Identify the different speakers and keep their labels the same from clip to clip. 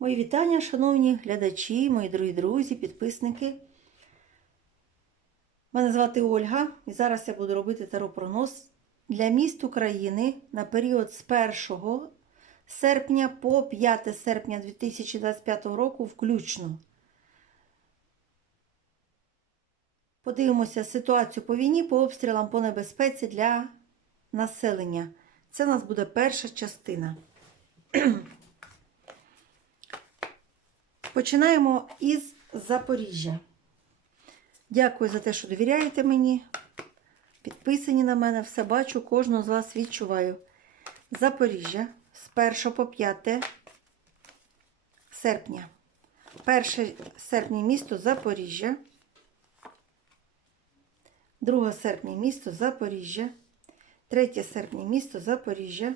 Speaker 1: Мої вітання, шановні глядачі, мої дорогі друзі, підписники. Мене звати Ольга, і зараз я буду робити таропрогноз для міст України на період з 1 серпня по 5 серпня 2025 року включно. Подивимося ситуацію по війні, по обстрілам, по небезпеці для населення. Це у нас буде перша частина. Починаємо із Запоріжжя. Дякую за те, що довіряєте мені. Підписані на мене, все бачу, кожного з вас відчуваю. Запоріжжя з 1 по 5 серпня. 1 серпня місто Запоріжжя. 2 серпня місто Запоріжжя. 3 серпня місто Запоріжжя.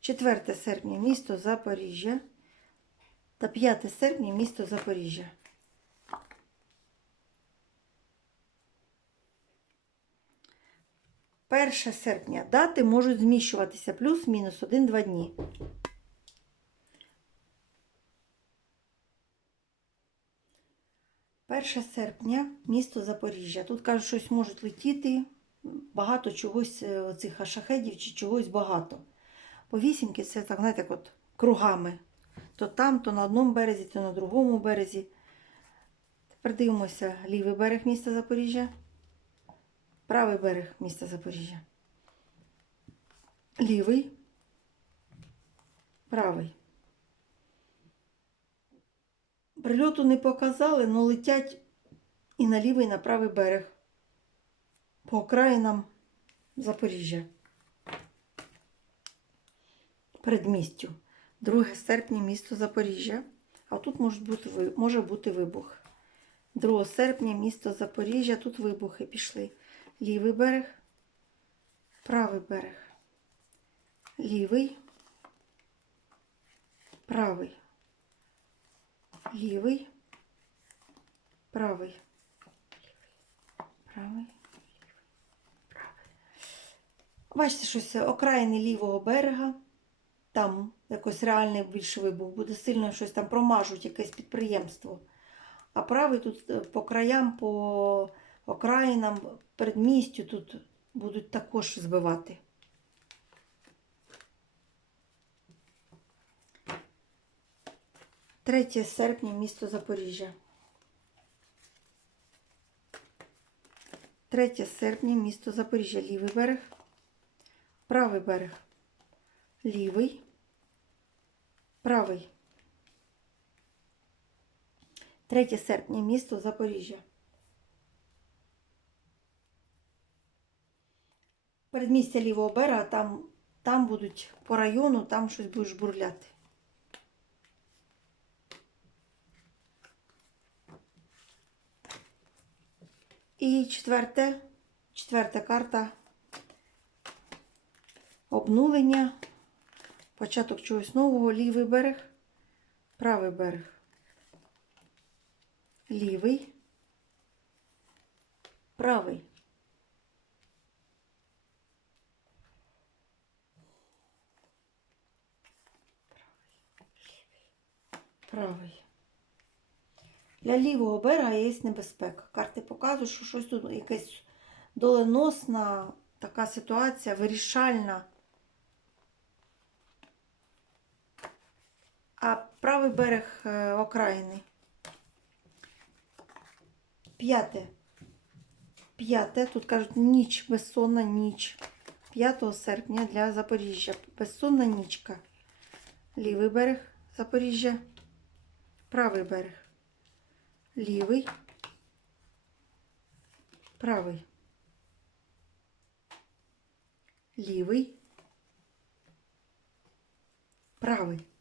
Speaker 1: 4 серпня місто Запоріжжя та 5 серпня місто Запоріжжя. Перше серпня дати можуть зміщуватися плюс-мінус 1-2 дні. Перше серпня місто Запоріжжя. Тут кажуть, щось можуть летіти, багато чогось е, оцих шахедів чи чогось багато. По вісімки це так, знаєте, от кругами. То там, то на одному березі, то на другому березі. Тепер дивимося лівий берег міста Запоріжжя, правий берег міста Запоріжжя. Лівий, правий. Прильоту не показали, але летять і на лівий, і на правий берег. По окраїнам Запоріжжя. Передмістю. 2 серпня місто Запоріжжя. А тут може бути, може бути вибух. 2 серпня місто Запоріжжя. Тут вибухи пішли. Лівий берег, правий берег. Лівий, правий. Лівий, правий. Правий. Бачите, щось окраїни лівого берега там якось реальний більше вибух, буде сильно щось там промажуть, якесь підприємство. А правий тут е, по краям, по окраїнам, передмістю тут будуть також збивати. Третє серпня місто Запоріжжя. 3 серпня місто Запоріжжя. Лівий берег, правий берег лівий, правий. 3 серпня місто Запоріжжя. Передмістя лівого берега, там, там будуть по району, там щось будуть жбурляти. І четверте, четверта карта обнулення. Початок чогось нового, лівий берег, правий берег. Лівий, правий. Правий. Для лівого берега є небезпека. Карти показують, що щось тут якась доленосна така ситуація, вирішальна. А правий берег е, окраїни. П'яте. П'яте. Тут кажуть ніч, безсонна ніч. 5 серпня для Запоріжжя. Безсонна нічка. Лівий берег Запоріжжя. Правий берег. Лівий. Правий. Лівий. Правий.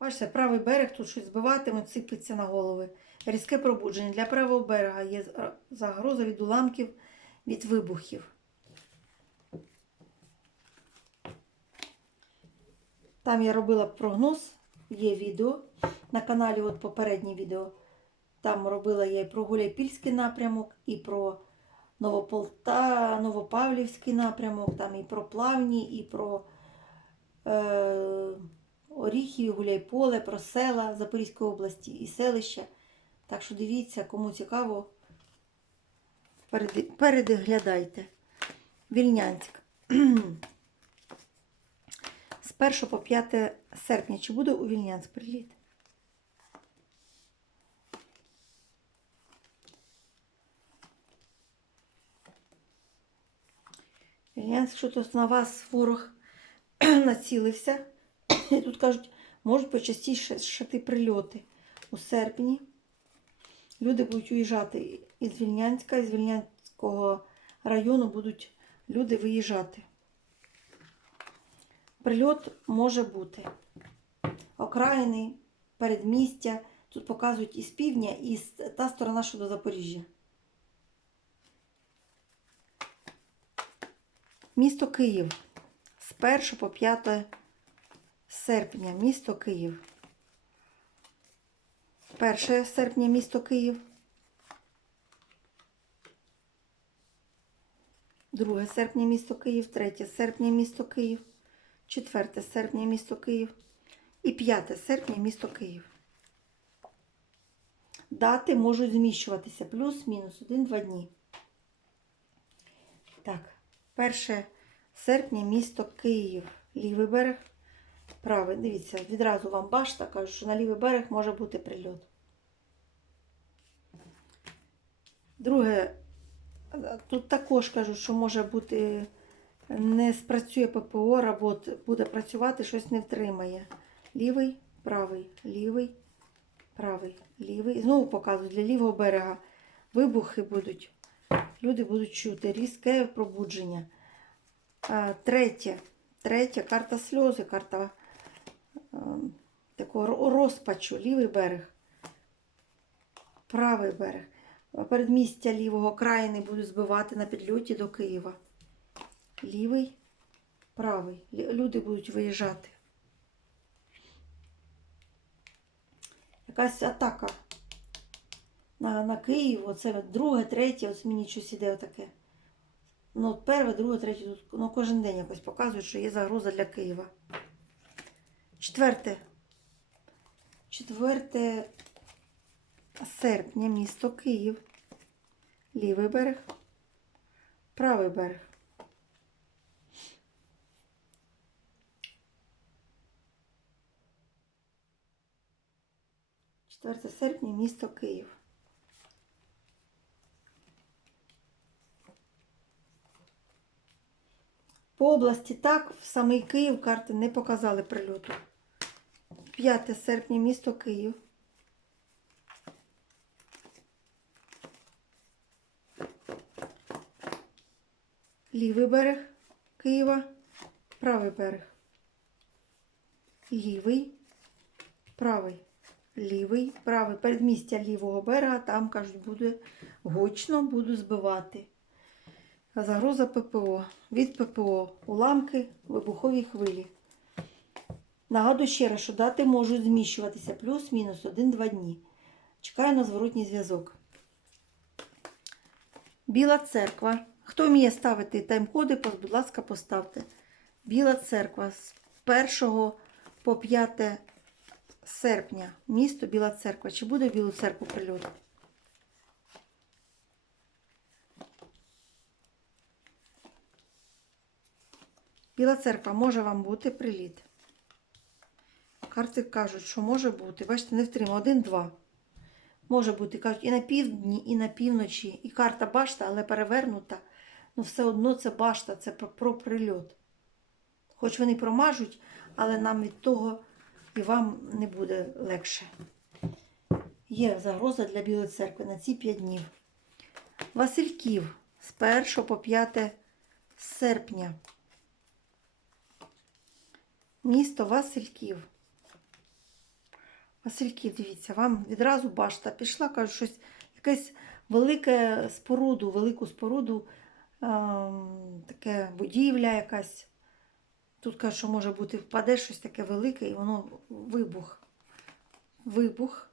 Speaker 1: Бачите, правий берег тут щось збиватимуть, сиплеться на голови. Різке пробудження. Для правого берега є загроза від уламків, від вибухів. Там я робила прогноз, є відео. На каналі от попереднє відео. Там робила я і про Гуляйпільський напрямок, і про Новополта, Новопавлівський напрямок, там і про Плавні, і про е, Оріхів, Гуляйполе, про села Запорізької області і селища. Так що дивіться, кому цікаво, переглядайте. Вільнянськ. З 1 по 5 серпня. Чи буде у Вільнянськ приліт? Вільнянськ, що тут на вас ворог націлився. Тут кажуть, можуть почастіше шати прильоти у серпні. Люди будуть уїжджати із Вільнянська, із Вільнянського району будуть люди виїжджати. Прильот може бути. Окраїни, передмістя. Тут показують і з півдня, і з та сторона, що до Запоріжжя. Місто Київ. З 1 по 5 серпня. Місто Київ. 1 серпня місто Київ. 2 серпня місто Київ, 3 серпня місто Київ, 4 серпня місто Київ і 5 серпня місто Київ. Дати можуть зміщуватися плюс-мінус 1-2 дні. Так, 1 серпня місто Київ, лівий берег, правий. Дивіться, відразу вам башта кажуть, що на лівий берег може бути прильот. Друге, тут також кажуть, що може бути не спрацює ППО, робот буде працювати, щось не втримає. Лівий, правий, лівий, правий, лівий. І знову показують для лівого берега вибухи будуть. Люди будуть чути різке пробудження. Третє. Третє карта сльози, карта такого розпачу. Лівий берег, правий берег. Передмістя лівого країни будуть збивати на підльоті до Києва. Лівий, правий. Люди будуть виїжджати. Якась атака на, на Київ. Оце друге, третє, ось мені щось іде отаке. Ну, перше, друге, третє, ну, кожен день якось показують, що є загроза для Києва. Четверте. Четверте серпня, місто Київ. Лівий берег, правий берег. Четверте серпня, місто Київ. По області так, в самий Київ карти не показали прильоту. 5 серпня, місто Київ. Лівий берег Києва, правий берег. Лівий, правий, лівий, правий. Передмістя лівого берега, там, кажуть, буде гучно, буду збивати. Загроза ППО. Від ППО. Уламки, вибухові хвилі. Нагадую ще раз, що дати можуть зміщуватися плюс-мінус 1-2 дні. Чекаю на зворотній зв'язок. Біла церква. Хто вміє ставити тайм-коди, будь ласка, поставте. Біла церква з 1 по 5 серпня. Місто Біла церква. Чи буде в Білу церкву прильот? Біла церква, може вам бути приліт. Карти кажуть, що може бути. Бачите, не втримав. Один-два. Може бути, кажуть, і на півдні, і на півночі. І карта башта, але перевернута. Ну, все одно це башта, це про, про прильот. Хоч вони промажуть, але нам від того і вам не буде легше. Є загроза для Білої церкви на ці 5 днів. Васильків з 1 по 5 серпня. Місто Васильків. Васильків, дивіться, вам відразу башта пішла, кажуть, щось, якесь велике споруду, велику споруду, ем, таке будівля якась. Тут кажуть, що може бути впаде щось таке велике, і воно вибух. Вибух.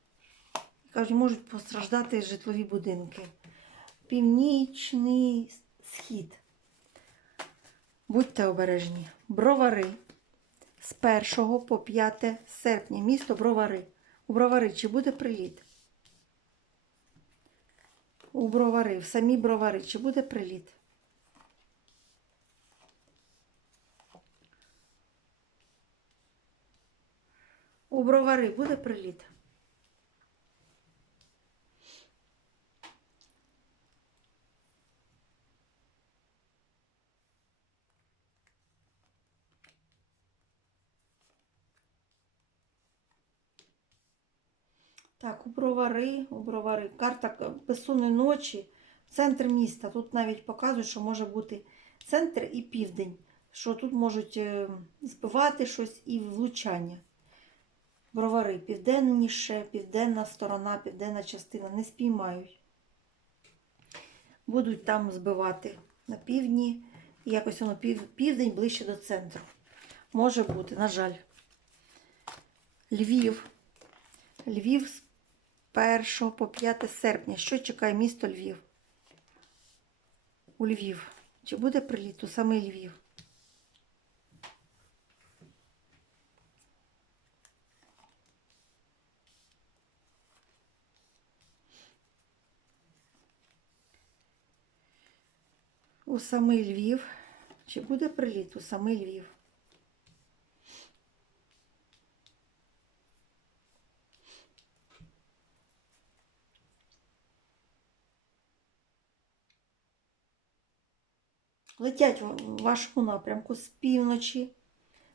Speaker 1: Кажуть, можуть постраждати житлові будинки. Північний схід. Будьте обережні. Бровари з 1 по 5 серпня. Місто Бровари. У Бровари чи буде приліт? У Бровари, в самі Бровари, чи буде приліт? У Бровари буде приліт? Так, у бровари, у бровари. Карта безсонної ночі, центр міста. Тут навіть показують, що може бути центр і південь. Що тут можуть е, збивати щось і влучання. Бровари південніше, південна сторона, південна частина не спіймають. Будуть там збивати на півдні. І якось воно пів, південь ближче до центру. Може бути, на жаль. Львів. Львів 1 по 5 серпня. Що чекає місто Львів? У Львів. Чи буде приліт у саме Львів? У самий Львів. Чи буде приліт у самий Львів? Летять в вашому напрямку з півночі,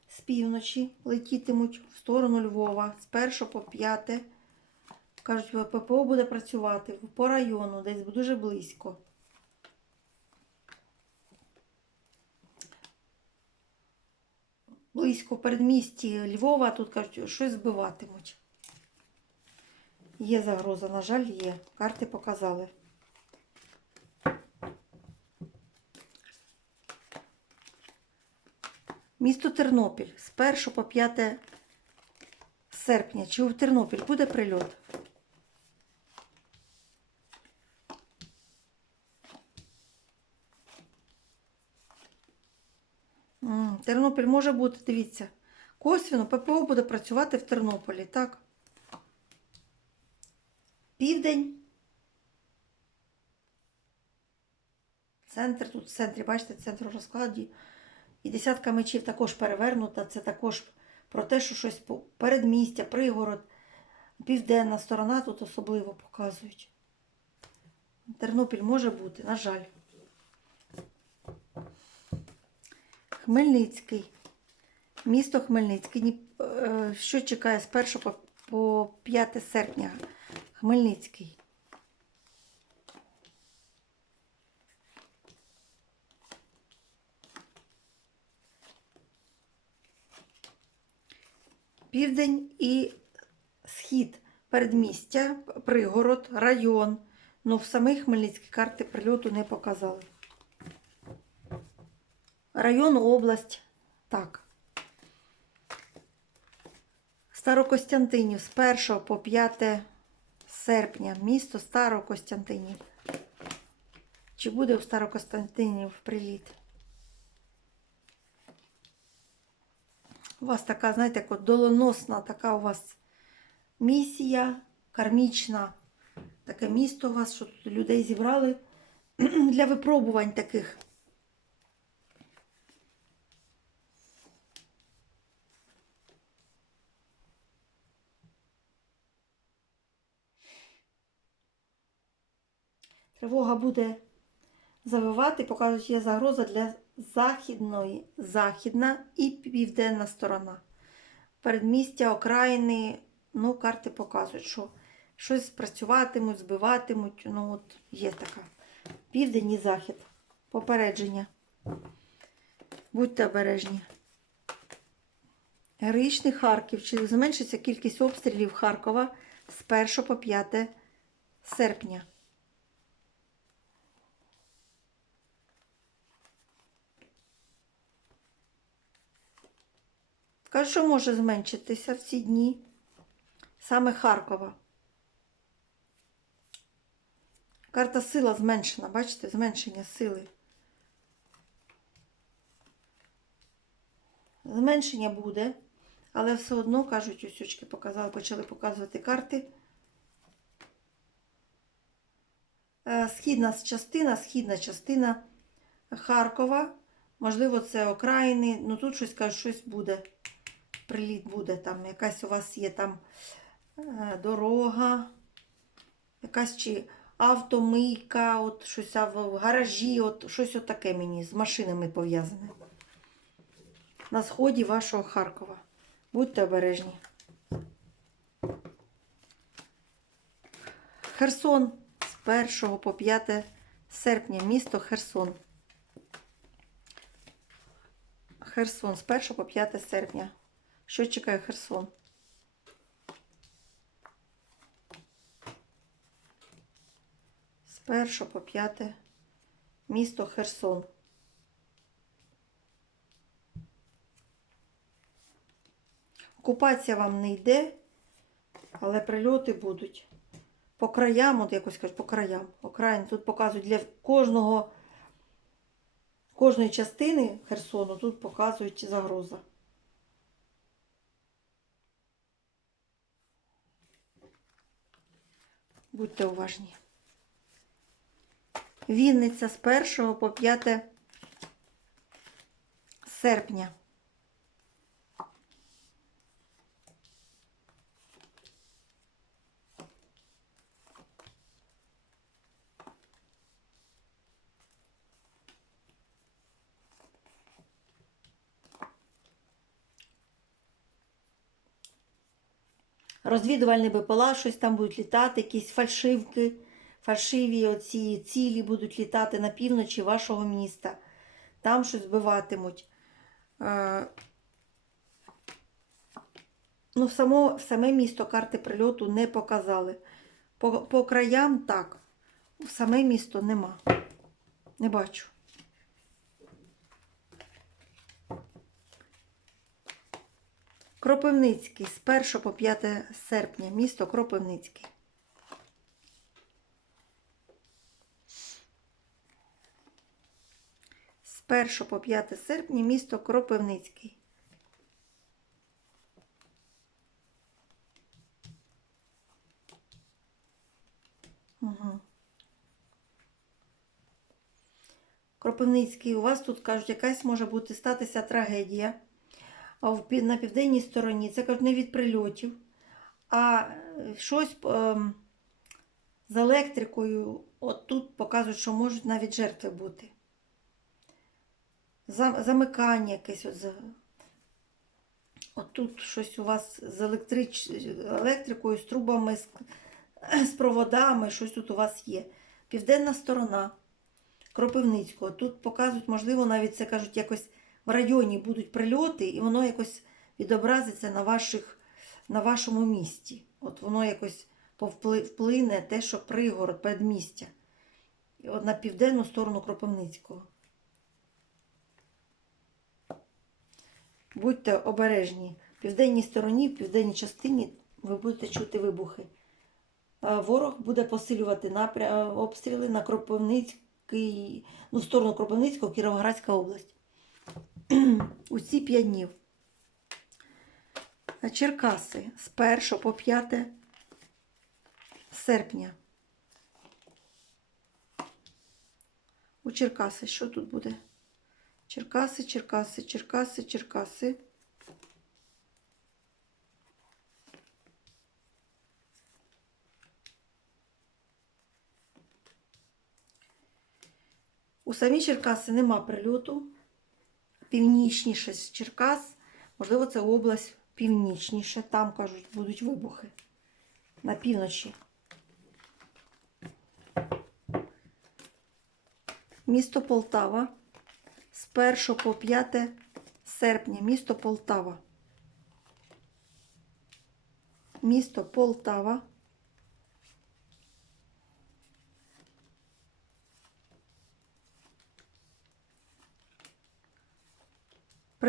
Speaker 1: з півночі летітимуть в сторону Львова з 1 по 5. Кажуть, ППО буде працювати по району, десь дуже близько. Близько в передмісті Львова, тут кажуть, щось збиватимуть. Є загроза, на жаль, є. Карти показали. Місто Тернопіль з 1 по 5 серпня. Чи в Тернопіль буде прильот? Тернопіль може бути, дивіться. Косвіно ППО буде працювати в Тернополі, так? Південь. Центр тут в центрі, бачите, центр розкладі. І десятка мечів також перевернута. Це також про те, що щось передмістя, пригород, південна сторона тут особливо показують. Тернопіль може бути, на жаль. Хмельницький. Місто Хмельницький. Е, Що чекає з 1 по- по 5 серпня? Хмельницький. Південь і схід, передмістя, пригород, район. Ну, в самій Хмельницькій карти прильоту не показали. Район, область. Так. Старокостянтинів з 1 по 5 серпня. Місто Старокостянтинів. Чи буде у Старокостянтинів приліт? Вас така, знаєте, як от доленосна така у вас місія кармічна. Таке місто у вас, що тут людей зібрали для випробувань таких. Тривога буде завивати, показують, є загроза для західної, західна і південна сторона. Передмістя, окраїни, ну, карти показують, що щось спрацюватимуть, збиватимуть. Ну, от є така. Південь і захід. Попередження. Будьте обережні. Героїчний Харків. Чи зменшиться кількість обстрілів Харкова з 1 по 5 серпня? Кажу, що може зменшитися в ці дні. Саме Харкова. Карта сила зменшена, бачите, зменшення сили. Зменшення буде, але все одно, кажуть, ось очки показали, почали показувати карти. Е, Східна частина, східна частина Харкова. Можливо, це окраїни. Ну тут щось кажуть, щось буде. Приліт буде там. Якась у вас є там е, дорога, якась чи автомийка, от щось в гаражі, от щось от таке мені з машинами пов'язане. На сході вашого Харкова. Будьте обережні. Херсон з 1 по 5 серпня, місто Херсон. Херсон з 1 по 5 серпня. Що чекає Херсон? З 1 по 5 місто Херсон. Окупація вам не йде, але прильоти будуть. По краям, от якось кажуть, по краям. Окраїн. Тут показують для кожного, кожної частини Херсону, тут показують загроза. Будьте уважні. Вінниця з 1 по 5 серпня. Розвідувальний БПЛА, щось там будуть літати, якісь фальшивки, фальшиві оці цілі будуть літати на півночі вашого міста. Там щось збиватимуть. Е, Ну, само, саме місто карти прильоту не показали. По, по краям так. Саме місто нема. Не бачу. Кропивницький з 1 по 5 серпня, місто Кропивницький. З 1 по 5 серпня, місто Кропивницький. Угу. Кропивницький, у вас тут кажуть, якась може бути статися трагедія. На південній стороні це кажуть не від прильотів, а е, щось ем, з електрикою. От тут показують, що можуть навіть жертви бути. Замикання якесь. От, тут щось у вас з електрич... електрикою, з трубами, з... з проводами, щось тут у вас є. Південна сторона Кропивницького. Тут показують, можливо, навіть це кажуть, якось районі будуть прильоти, і воно якось відобразиться на, ваших, на вашому місті. От воно якось вплине те, що пригород, передмістя. І от на південну сторону Кропивницького. Будьте обережні. В південній стороні, в південній частині ви будете чути вибухи. Е, Ворог буде посилювати напря... е, обстріли на Кропивницький, ну, в сторону Кропивницького, Кіровоградська область. У ці 5 днів. Черкаси з 1 по 5 серпня. У Черкаси що тут буде? Черкаси, Черкаси, Черкаси, Черкаси. У самі Черкаси нема прильоту. Північніше з Черкас. Можливо, це область північніше. Там, кажуть, будуть вибухи. На півночі. Місто Полтава. З 1 по 5 серпня. Місто Полтава. Місто Полтава.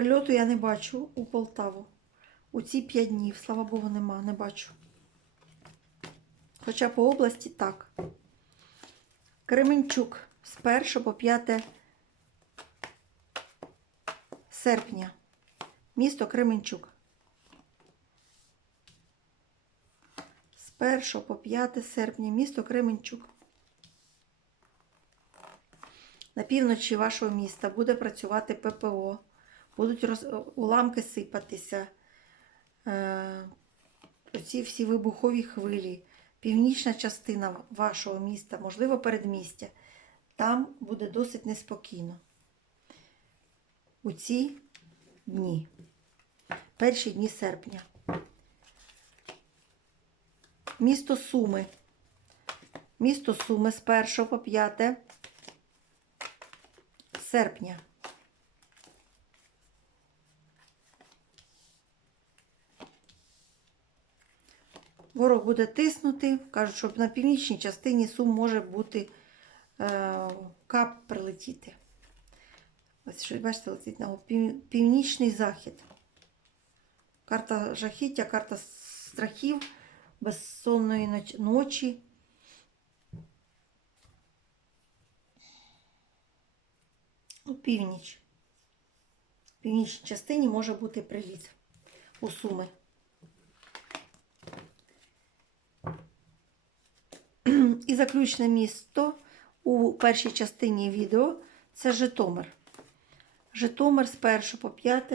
Speaker 1: Прильоту я не бачу у Полтаву. У ці 5 днів, слава Богу, нема, не бачу. Хоча по області так. Кременчук з 1 по 5 серпня. Місто Кременчук. З 1 по 5 серпня. Місто Кременчук. На півночі вашого міста буде працювати ППО. Будуть роз... уламки сипатися. Е... Оці всі вибухові хвилі. Північна частина вашого міста, можливо, передмістя. Там буде досить неспокійно. У ці дні. Перші дні серпня. Місто Суми. Місто Суми з 1 по 5 серпня. Ворог буде тиснути. Кажуть, що на північній частині Сум може бути е, кап прилетіти. Ось що, бачите, летить на пів, північний захід. Карта жахіття, карта страхів, безсонної ночі. У північ. В північній частині може бути приліт у Суми. І заключне місто у першій частині відео це Житомир. Житомир з 1 по 5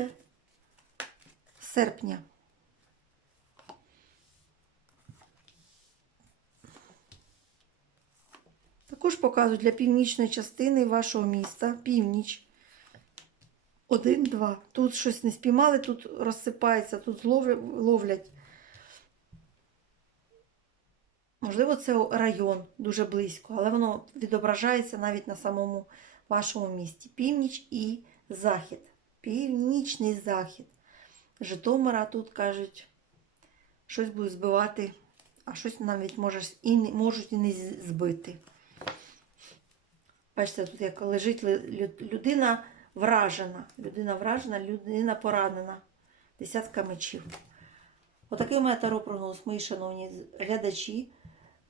Speaker 1: серпня. Також показую для північної частини вашого міста північ. Один, два. Тут щось не спіймали, тут розсипається, тут ловлять. Можливо, це район дуже близько, але воно відображається навіть на самому вашому місті. Північ і захід. Північний захід. Житомира тут кажуть, щось будуть збивати, а щось навіть може, і не, можуть і не збити. Бачите, тут як лежить людина вражена. Людина вражена, людина поранена. Десятка мечів. Отакий у мене таро прогноз, мої шановні глядачі.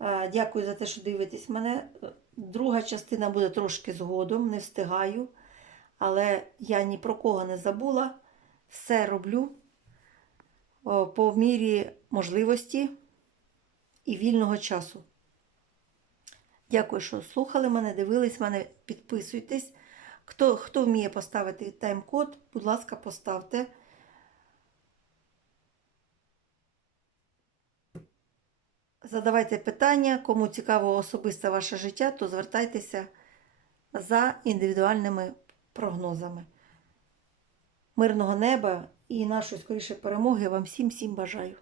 Speaker 1: Е, Дякую за те, що дивитесь мене. Е, Друга частина буде трошки згодом, не встигаю. Але я ні про кого не забула. Все роблю по мірі можливості і вільного часу. Дякую, що слухали мене, дивились мене, підписуйтесь. Хто, хто вміє поставити тайм-код, будь ласка, поставте. Задавайте питання, кому цікаво особисте ваше життя, то звертайтеся за індивідуальними прогнозами. Мирного неба і нашої скоріше перемоги вам всім всім бажаю.